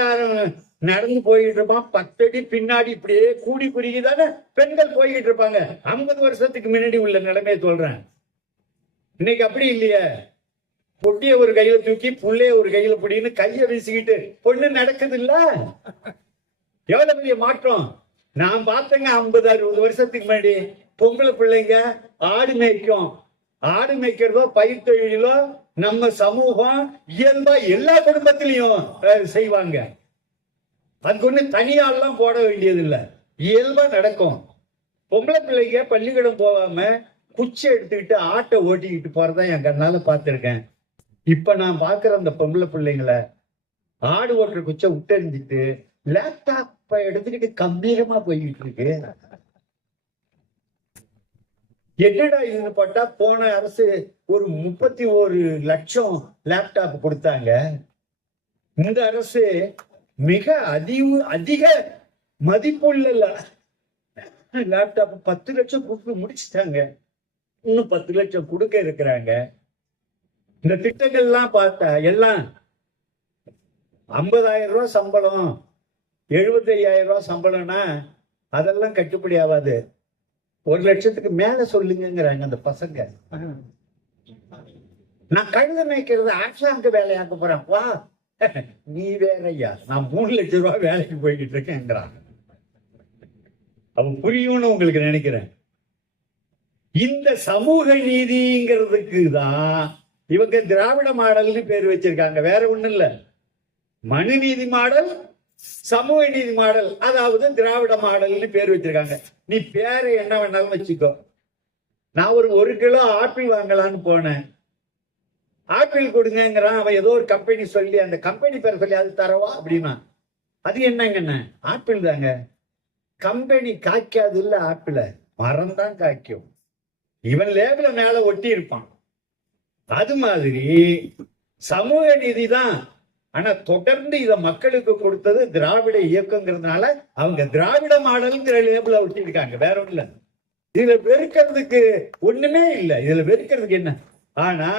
நடந்து போயிட்டு இருப்பான், 10 அடி பின்னாடி இப்படியே கூடி குறுகிதானே பெண்கள் போய்கிட்டு இருப்பாங்க. 50 வருஷத்துக்கு முன்னாடி உள்ள நிலைமையை சொல்றேன். இன்னைக்கு அப்படி இல்லையே. பொட்டிய ஒரு கையில தூக்கி புள்ளைய ஒரு கையில பிடின்னு கைய வீசிக்கிட்டு பொண்ணு நடக்குது இல்ல? எவ்வளவு பெரிய மாற்றம் நான் பார்த்தேங்க. 50-60 வருஷத்துக்கு முன்னாடி பொம்பளை பிள்ளைங்க ஆடு மேய்க்கும். ஆடு மேய்க்கிறதோ பயிர் தொழிலோ நம்ம சமூகம் இயல்பா எல்லா குடும்பத்திலையும் செய்வாங்க. அதுக்கு ஒண்ணு தனியாலாம் போட வேண்டியது இல்ல, இயல்பா நடக்கும். பொம்பளை பிள்ளைங்க பள்ளிக்கூடம் போகாம குச்சி எடுத்துக்கிட்டு ஆட்டை ஓட்டிக்கிட்டு போறதா என் கண்ணால பார்த்திருக்கேன். இப்ப நான் பாக்குற அந்த பொம்பளை பிள்ளைங்களை ஆடு ஓட்டுற குச்சை விட்டெறிஞ்சிட்டு லேப்டாப்பை எடுத்துக்கிட்டு கம்பீரமா போய்கிட்டு இருக்கு. என்னடா இதுன்னு பார்த்தா, போன அரசு ஒரு 31 லட்சம் லேப்டாப் கொடுத்தாங்க. இந்த அரசு மிக அதிக மதிப்புள்ள லேப்டாப் 10 லட்சம் கொடுத்து முடிச்சுட்டாங்க. இன்னும் 10 லட்சம் கொடுக்க இருக்கிறாங்க. இந்த திட்டங்கள்லாம் பார்த்தா எல்லாம் 50,000 ரூபாய் சம்பளம், 75,000 ரூபாய் சம்பளம்னா அதெல்லாம் கட்டுப்படி ஆகாது. 1 லட்சத்துக்கு மேல சொல்லுங்கிறாங்க அந்த பசங்க. நான் கழுத மேய்க்கிறது ஆட்சாங்க வேலையாக்க போறேன். வா நீ வேறையா, நான் 3 லட்சம் ரூபாய் வேலைக்கு போய்கிட்டு இருக்கேங்கிறாங்க. அவன் புரியும்னு உங்களுக்கு நினைக்கிறேன். இந்த சமூக நீதிங்கிறதுக்கு தான் இவங்க திராவிட மாடல்னு பேர் வச்சிருக்காங்க. வேற ஒண்ணும் இல்ல. மனு நீதி மாடல், சமூக நீதி மாடல், அதாவது திராவிட மாடல்னு பேர் வச்சிருக்காங்க. நீ பேரை என்ன வேணாலும் வச்சுக்கோ. நான் ஒரு 1 கிலோ ஆப்பிள் வாங்கலான்னு போனேன். ஆப்பிள் கொடுங்கிறான். அவன் ஏதோ ஒரு கம்பெனி சொல்லி அந்த கம்பெனி பேர் சொல்லி அது தரவா அப்படின்னா, அது என்னங்கண்ண? ஆப்பிள் தாங்க. கம்பெனி காய்க்காது இல்ல, ஆப்பிள மரம் தான் காய்க்கும். இவன் லேபிள மேல ஒட்டி இருப்பான். அது மாதிரி சமூக நீதி தான். ஆனா தொடர்ந்து இத மக்களுக்கு கொடுத்தது திராவிட இயக்கங்கிறதுனால அவங்க திராவிட மாடல்ங்கிற லேபிள ஒட்டி இருக்காங்க. வேற ஒண்ணு இல்ல. இதுல வெறுக்கிறதுக்கு ஒண்ணுமே இல்லை. இதுல வெறுக்கிறதுக்கு என்ன? ஆனா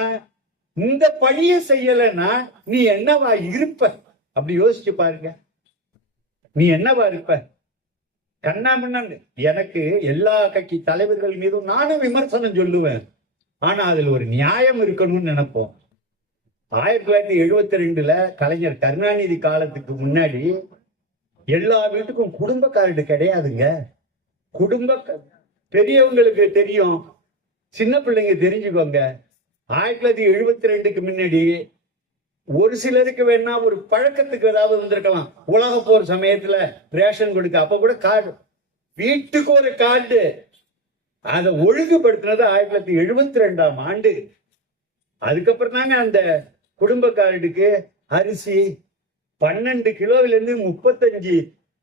இந்த பணிய செய்யலைன்னா நீ என்னவா இருப்ப? அப்படி யோசிச்சு பாருங்க. நீ என்னவா இருப்ப? கண்ணாமண்ணன். எனக்கு எல்லா கட்சி தலைவர்கள் மீதும் நானும் விமர்சனம் சொல்லுவேன். ஆனா அதுல ஒரு நியாயம் இருக்கணும்னு நினைப்போம். 1972 கலைஞர் கருணாநிதி காலத்துக்கு முன்னாடி எல்லா வீட்டுக்கும் குடும்ப கார்டு கிடையாதுங்க. பெரியவங்களுக்கு தெரியும், சின்ன பிள்ளைங்க தெரிஞ்சுக்கோங்க. 1972க்கு முன்னாடி ஒரு சிலருக்கு வேணா ஒரு பழக்கத்துக்கு ஏதாவது வந்திருக்கலாம். உலக போர் சமயத்துல ரேஷன் கொடுக்க அப்ப கூட கார்டு, வீட்டுக்கு ஒரு கார்டு. அதை ஒழுங்குபடுத்தினது 1972ஆம் ஆண்டு. அதுக்கப்புறம் தாங்க அந்த குடும்ப கார்டுக்கு அரிசி 12 கிலோவிலிருந்து 35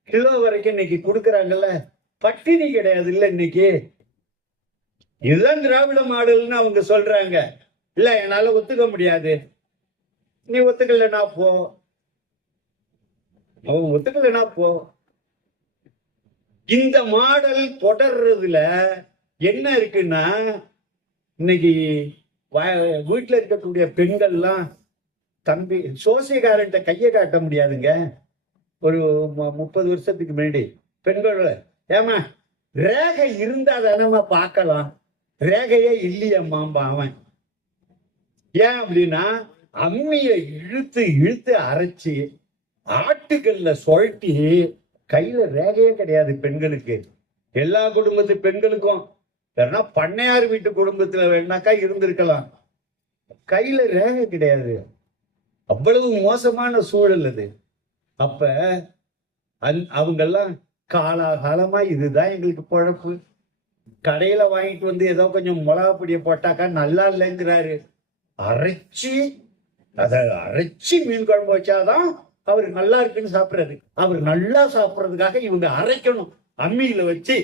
கிலோ வரைக்கும் இன்னைக்கு கொடுக்கறாங்கல்ல. பட்டினி கிடையாது இல்ல இன்னைக்கு. இதுதான் திராவிட மாடல்னு அவங்க சொல்றாங்க. இல்ல என்னால ஒத்துக்க முடியாது. நீ ஒத்துக்கலனா போ, அவன் ஒத்துக்கலனா போ. இந்த மாடல் தொடர்றதுல என்ன இருக்குன்னா, இன்னைக்கு வீட்டுல இருக்கக்கூடிய பெண்கள்லாம் தம்பி சோசியக்காரன்ட்ட கையை காட்ட முடியாதுங்க. ஒரு 30 வருஷத்துக்கு முன்னாடி பெண்களோட ஏமா ரேகை இருந்தா தானம்மா பார்க்கலாம், ரேகையே இல்லையம்மாம்பா அவன். ஏன் அப்படின்னா அம்மிய இழுத்து இழுத்து அரைச்சி ஆட்டுக்கல்ல சுழட்டி கையில ரேகையே கிடையாது பெண்களுக்கு. எல்லா குடும்பத்து பெண்களுக்கும் பண்ணையார் வீட்டு குடும்பத்துல வேணாக்கா இருந்திருக்கலாம், கையில ரேகை கிடையாது. அவ்வளவு மோசமான சூழல் அது. அப்ப அவங்கெல்லாம் காலாகாலமா இதுதான் எங்களுக்கு பொழப்பு. கடையில வாங்கிட்டு வந்து ஏதோ கொஞ்சம் மிளகா பொடியை போட்டாக்கா நல்லா இல்லைங்கிறாரு. அரைச்சி மீன் குழம்பு வச்சாதான் அவர் நல்லா இருக்குன்னு சாப்பிடுறாரு. அவர் நல்லா சாப்பிடுறதுக்காக இவங்க அரைக்கணும் அம்மியில வச்சு.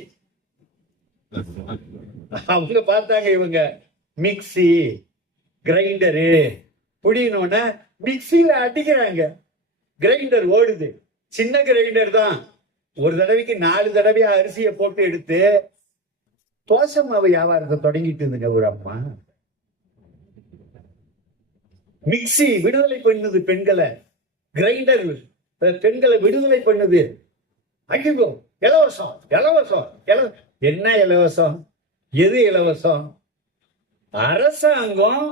அவங்க பார்த்தாங்க இவங்க மிக்சி கிரைண்டரு புடினோட மிக்சியில அடிக்கிறாங்க. கிரைண்டர் ஓடுது, சின்ன கிரைண்டர் தான். ஒரு தடவைக்கு 4 தடவையா அரிசியை போட்டு எடுத்து தோசை மாவு வியாபாரத்தை தொடங்கிட்டு இருந்துங்க ஒரு அம்மா. மிக்சி விடுதலை பண்ணுது பெண்களை, கிரைண்டர் பெண்களை விடுதலை பண்ணுது. ஐயோ இலவசம் இலவசம் என்ன இலவசம்? எது இலவசம்? அரசாங்கம்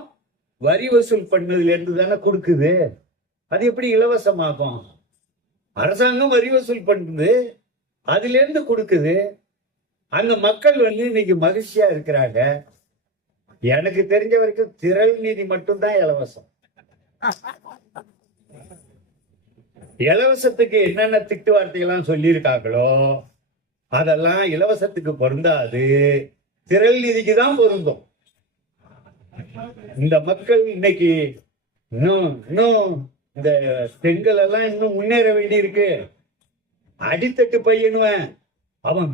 வரி வசூல் பண்ணதுல இருந்து தானே கொடுக்குது. அது எப்படி இலவசமாகும்? அரசாங்கம் வரி வசூல் பண்ணுது, அதுல இருந்து கொடுக்குது. அந்த மக்கள் இன்னைக்கு மகிழ்ச்சியா இருக்கிறாங்க. எனக்கு தெரிஞ்ச வரைக்கும் திரள் நீதி மட்டும்தான் இலவசம். இலவசத்துக்கு என்னென்ன திட்டு வார்த்தைகள்லாம் சொல்லியிருக்காங்களோ அதெல்லாம் இலவசத்துக்கு பொருந்தாது, திரள் நீதிக்கு தான் பொருந்தும். இந்த மக்கள் இன்னைக்கு இன்னும் இந்த பெண்கள் எல்லாம் இன்னும் முன்னேற வேண்டி இருக்கு. அடித்தட்டு பையனுவன் அவன்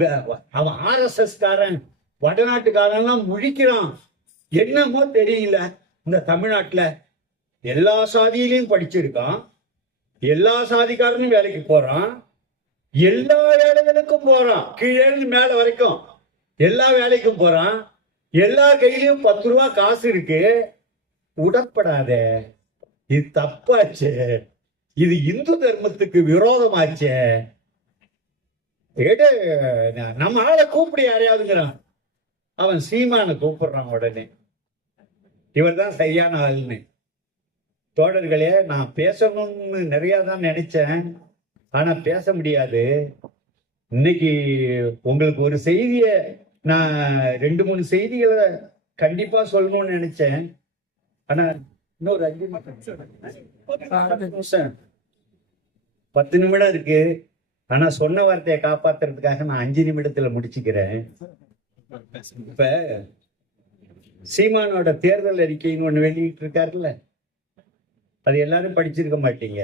RSS காரன், வடநாட்டுக்காரன் முழிக்கிறான். என்னமோ தெரியல, இந்த தமிழ்நாட்டுல எல்லா சாதியிலையும் படிச்சிருக்கான், எல்லா சாதிக்காரனும் வேலைக்கு போறான், எல்லா வேலைகளுக்கும் போறான், கீழே இருந்து மேல வரைக்கும் எல்லா வேலைக்கும் போறான். எல்லா கையிலயும் 10 ரூபா காசு இருக்கு. உடப்படாத, இது தப்பாச்சே, இது இந்து தர்மத்துக்கு விரோதமாச்சே. நம்ம ஆளை கூப்பிடு யாரையாவதுங்கிறான். அவன் சீமான கூப்பிடுறான் உடனே. இவர் தான் சரியான ஆளுன்னு. தோழர்களே, நான் பேசணும்னு நிறைய தான் நினைச்சேன், ஆனா பேச முடியாது. இன்னைக்கு உங்களுக்கு ஒரு செய்திய நான் 2-3 செய்திகளை கண்டிப்பா சொல்லணும்னு நினைச்சேன். ஆனா இன்னொரு 5 நிமிஷம் 10 நிமிடம் இருக்கு. ஆனா சொன்ன வார்த்தையை காப்பாத்துறதுக்காக நான் 5 நிமிடத்துல முடிச்சுக்கிறேன். இப்ப சீமானோட தேர்தல் அறிக்கைன்னு ஒண்ணு வெளியிட்டு இருக்காருல்ல, அது எல்லாரும் படிச்சிருக்க மாட்டீங்க.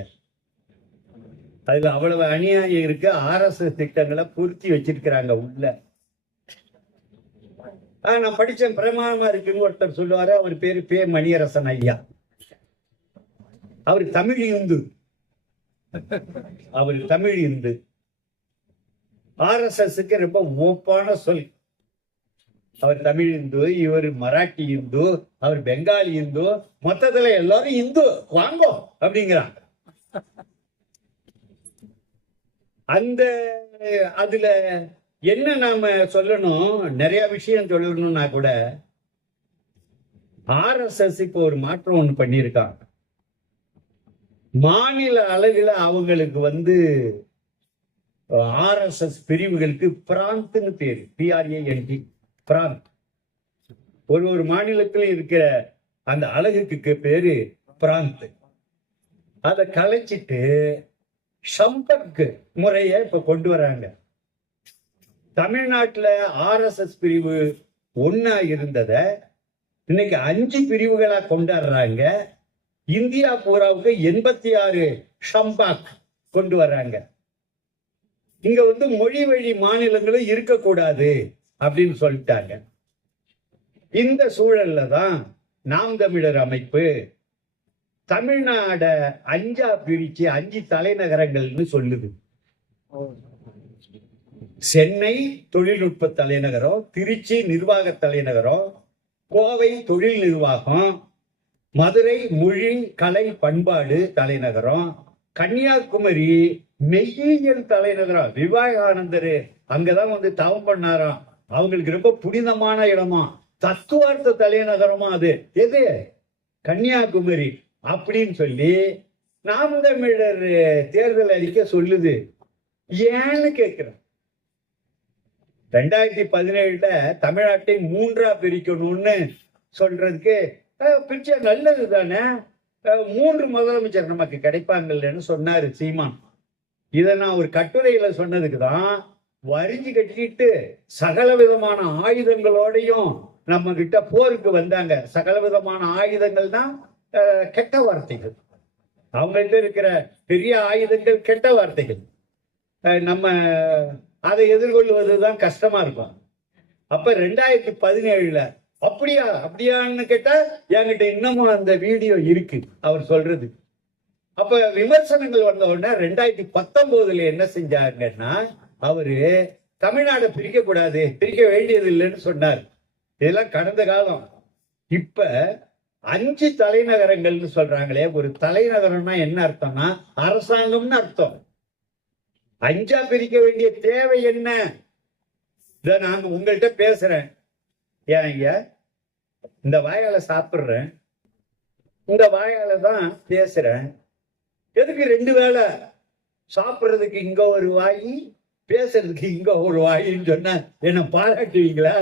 அதுல அவ்வளவு அநியாயம் இருக்கு. RSS திட்டங்களை பூர்த்தி வச்சிருக்கிறாங்க உள்ள. நான் படிச்சேன், பிரமாதமா இருக்குன்னு ஒருத்தர் சொல்லுவாரு. அவர் பேரு பே. மணியரசன் ஐயா. அவர் தமிழ் இந்து. அவர் தமிழ் இந்து. RSSக்கு ரொம்ப ஓப்பான சொல். அவர் தமிழ் இந்து, இவர் மராட்டி இந்து, அவர் பெங்காலி இந்து, மொத்தத்துல எல்லாரும் இந்து வாங்கோ அப்படிங்கிறாங்க. அந்த அதுல என்ன நாம சொல்லணும், நிறைய விஷயம் சொல்லணும்னா கூட RSS இப்போ ஒரு மாற்றம் ஒண்ணு பண்ணியிருக்காங்க. மாநில அளவில் அவங்களுக்கு RSS பிரிவுகளுக்கு பிராந்த்னு பேரு, PRANT, பிராந்த். ஒரு மாநிலத்தில் இருக்கிற அந்த அலகுக்கு பேரு பிராந்த். அதை கலைச்சிட்டு சம்பர்க் முறைய இப்ப கொண்டு வராங்க. தமிழ்நாட்டுல RSS பிரிவு 1 இருந்தத இன்னைக்கு 5 பிரிவுகளா கொண்டாடுறாங்க. இந்தியா பூராவுக்கு 86 சம்பாக் கொண்டு வர்றாங்க. இங்க மொழி வழி மாநிலங்களும் இருக்கக்கூடாது அப்படின்னு சொல்லிட்டாங்க. இந்த சூழல்ல தான் நாம் தமிழர் அமைப்பு தமிழ்நாட 5 பிரிச்சு 5 தலைநகரங்கள்னு சொல்லுது. சென்னை தொழில்நுட்ப தலைநகரம், திருச்சி நிர்வாக தலைநகரம், கோவை தொழில் நிர்வாகம், மதுரை மொழி கலை பண்பாடு தலைநகரம், கன்னியாகுமரி மெய்யியல் தலைநகரம். விவேகானந்தர் அங்கதான் தவம் பண்ணாராம். அவங்களுக்கு ரொம்ப புனிதமான இடமா, தத்துவார்த்த தலைநகரமா அது. எது? கன்னியாகுமரி அப்படின்னு சொல்லி நாம் தமிழர் தேர்தல் அறிக்கை சொல்லுது. ஏன்னு கேட்கிறேன். 2017 தமிழ்நாட்டை 3 பிரிக்கணும்னு சொல்றதுக்கு பிரிச்சா நல்லது தானே. 3 முதலமைச்சர் நமக்கு கிடைப்பாங்கன்னு சொன்னாரு சீமான். இதை நான் ஒரு கட்டுரையில சொன்னதுக்கு தான் வரிஞ்சு கட்டிட்டு சகல விதமான ஆயுதங்களோடையும் நம்ம கிட்ட போருக்கு வந்தாங்க. சகல விதமான ஆயுதங்கள் தான் கெட்ட வார்த்தைகள். அவங்கள்ட்ட இருக்கிற பெரிய ஆயுதங்கள் கெட்ட வார்த்தைகள். நம்ம அதை எதிர்கொள்வதுதான் கஷ்டமா இருக்கும். அப்ப 2017 அப்படியான்னு கேட்டா என்கிட்ட இன்னமும் அந்த வீடியோ இருக்கு அவர் சொல்றது. அப்ப விமர்சனங்கள் வந்த உடனே 2019 என்ன செஞ்சாங்கன்னா அவரு தமிழ்நாடு பிரிக்க கூடாது, பிரிக்க வேண்டியது இல்லைன்னு சொன்னார். இதெல்லாம் கடந்த காலம். இப்ப 5 தலைநகரங்கள்னு சொல்றாங்களே. ஒரு தலைநகரம்னா என்ன அர்த்தம்னா அரசாங்கம்னு அர்த்தம். 5 பிரிக்க வேண்டிய தேவை என்ன? இத நான் உங்கள்கிட்ட பேசுறேன். ஏன் ஐயா இந்த வாயால சாப்பிடுறேன், இந்த வாயால தான் பேசுறேன். எதுக்கு 2 வேளை? சாப்பிடுறதுக்கு இங்க ஒரு வாய், பேசுறதுக்கு இங்க ஒரு வாயின்னு சொன்னா என்ன பாராட்டுவீங்களா?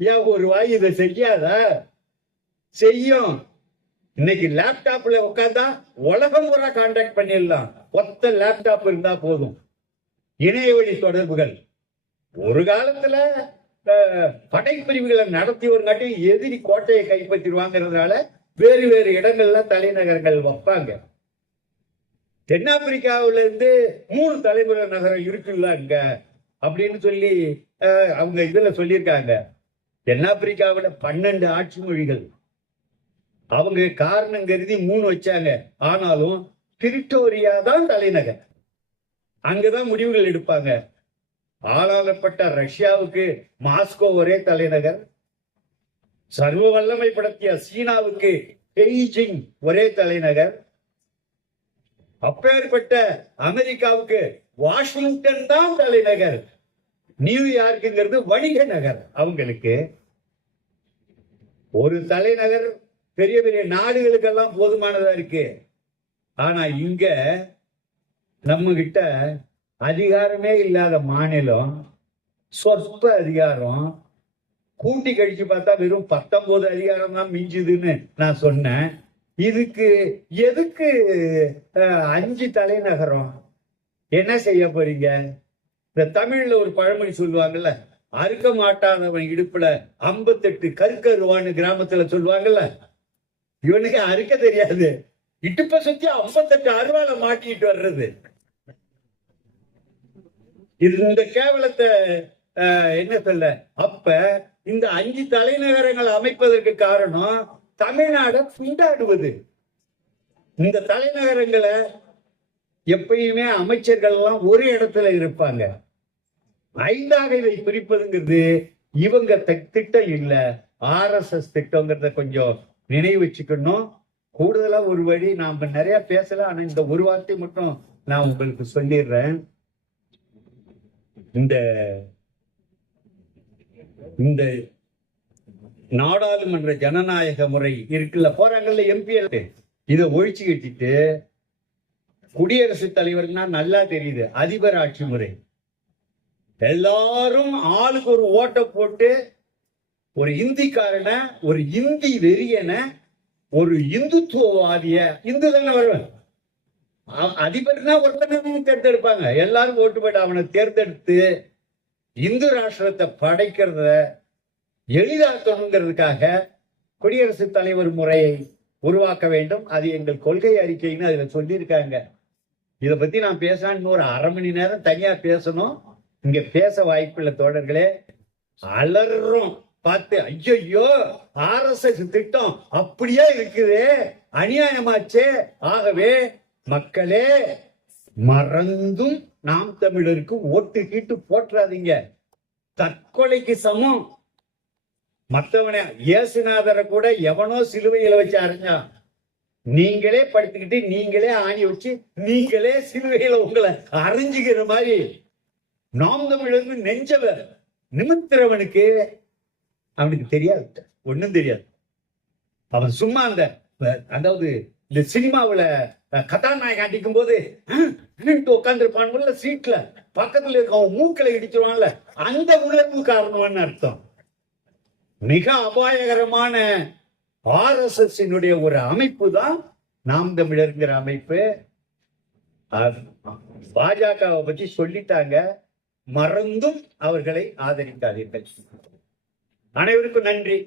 ஏன் ஒரு வாய் இதை செய்யாதா? செய்யும். இன்னைக்கு லேப்டாப்ல உட்காந்தா உலகம் பூரா கான்டாக்ட் பண்ணிடலாம். ஒத்த லேப்டாப் இருந்தா போதும். இணைய வழி தொடர்புகள். ஒரு காலத்துல படைப்பிரிவுகளை நடத்தி ஒரு நாட்டி எதிரி கோட்டையை கைப்பற்றிடுவாங்கிறதுனால வேறு வேறு இடங்கள்ல தலைநகரங்கள் வைப்பாங்க. தென்னாப்பிரிக்காவில இருந்து 3 தலைமுறை நகரம் இருக்குல்ல அங்க அப்படின்னு சொல்லி அவங்க இதுல சொல்லியிருக்காங்க. தென்னாப்பிரிக்காவில 12 ஆட்சி மொழிகள். அவங்க காரணம் கருதி 3 வச்சாங்க. ஆனாலும் பிரிட்டோரியா தான் தலைநகர். அங்கதான் முடிவுகள் எடுப்பாங்க. ஆளாளப்பட்ட ரஷ்யாவுக்கு மாஸ்கோ ஒரே தலைநகர். சர்வ வல்லமைப்படுத்திய சீனாவுக்கு பெய்ஜிங் ஒரே தலைநகர். அப்பேற்பட்ட அமெரிக்காவுக்கு வாஷிங்டன் தான் தலைநகர். நியூயார்க்குங்கிறது வணிக நகர். அவங்களுக்கு ஒரு தலைநகர் பெரிய பெரிய நாடுகளுக்கெல்லாம் போதுமானதா இருக்கு. ஆனா இங்க நம்ம கிட்ட அதிகாரமே இல்லாத மாநிலம், சொற்ப அதிகாரம். கூட்டி கழிச்சு பார்த்தா வெறும் 19 அதிகாரம் தான் மிஞ்சுதுன்னு நான் சொன்னேன். இதுக்கு எதுக்கு 5 தலைநகரம்? என்ன செய்ய போறீங்க? இந்த தமிழ்ல ஒரு பழமொழி சொல்லுவாங்கல்ல, அறுக்க மாட்டாதவன் இடுப்புல 58 கருக்கருவான்னு கிராமத்துல சொல்லுவாங்கல்ல. இவனுக்கு அறுக்க தெரியாது, இடுப்ப சுத்தி 58 அருவால மாட்டிட்டு வர்றது. இந்த கேவலத்தை என்ன சொல்ல? அப்ப இந்த 5 தலைநகரங்கள் அமைப்பதற்கு காரணம் தமிழ்நாடு கொண்டாடுவது. இந்த தலைநகரங்களை எப்பயுமே அமைச்சர்கள் எல்லாம் ஒரு இடத்துல இருப்பாங்க. 5ஆக இதை பிரிப்பதுங்கிறது இவங்க திட்டம் இல்ல, RSS திட்டம்ங்கிறத கொஞ்சம் நினைவு வச்சுக்கணும். கூடுதலா ஒரு வழி, நாம நிறைய பேசல, ஆனா இந்த ஒரு வார்த்தை மட்டும் நான் உங்களுக்கு சொல்லிடுறேன். இந்த நாடாளுமன்ற ஜனநாயக முறை இருக்குல்ல, போறாங்கல்ல எம்பி, இதை ஒழிச்சு கட்டிட்டு குடியரசுத் தலைவர்னா நல்லா தெரியுது அதிபர் ஆட்சி முறை. எல்லாரும் ஆளுக்கு ஒரு ஓட்டை போட்டு ஒரு இந்திக்காரன, ஒரு இந்தி வெறியன, ஒரு இந்துத்துவவாதிய, இந்து தானே வருவேன் அதிபர்னா ஒருத்தனை தேர்ந்தெடுப்பாங்க, எல்லாரும் ஓட்டு போட்டு அவனை தேர்ந்தெடுத்து இந்து ராஷ்டிரத்தை படைக்கிறத எளிதாக்கணுங்கிறதுக்காக குடியரசுத் தலைவர் முறையை உருவாக்க வேண்டும். அது எங்கள் கொள்கை அறிக்கைன்னு அதுல சொல்லியிருக்காங்க. இதை பத்தி நான் பேசணும், இன்னொரு அரை மணி நேரம் தனியா பேசணும். இங்க பேச வாய்ப்புள்ள தோழர்களே, அலறும் பார்த்து ஐயோ RSS திட்டம் அப்படியே இருக்குது, அநியாயமாச்சே. ஆகவே மக்களே, மறந்தும் நாம் தமிழருக்கு ஓட்டு கீட்டு போற்றாதீங்க. தற்கொலைக்கு சமம். மற்றவனை இயேசுநாதரை கூட எவனோ சிலுவையில வச்சு அரைஞ்சான், நீங்களே படுத்துக்கிட்டு நீங்களே ஆணி வச்சு நீங்களே சிலுவையில உங்களை அரைஞ்சுக்கிற மாதிரி நாம் தமிழருக்கு நெஞ்சல நிமித்திரவனுக்கு அவனுக்கு தெரியாது, ஒண்ணும் தெரியாது. அவன் சும்மா அதாவது இந்த சினிமாவுல கதாநாயகன் அடிக்கும் போது உட்கார்ந்து இருப்பான் சீட்ல, பக்கத்துல இருக்க அவன் மூக்களை இடிச்சிருவான்ல, அந்த உழைப்பு காரணம்னு அர்த்தம். மிக அபாயகரமான RSS ஒரு அமைப்பு தான் நாம் தமிழர்ங்கிற அமைப்பு. பாஜகவை பத்தி சொல்லிட்டாங்க, மறந்தும் அவர்களை ஆதரிக்காதீர்கள். அனைவருக்கும் நன்றி.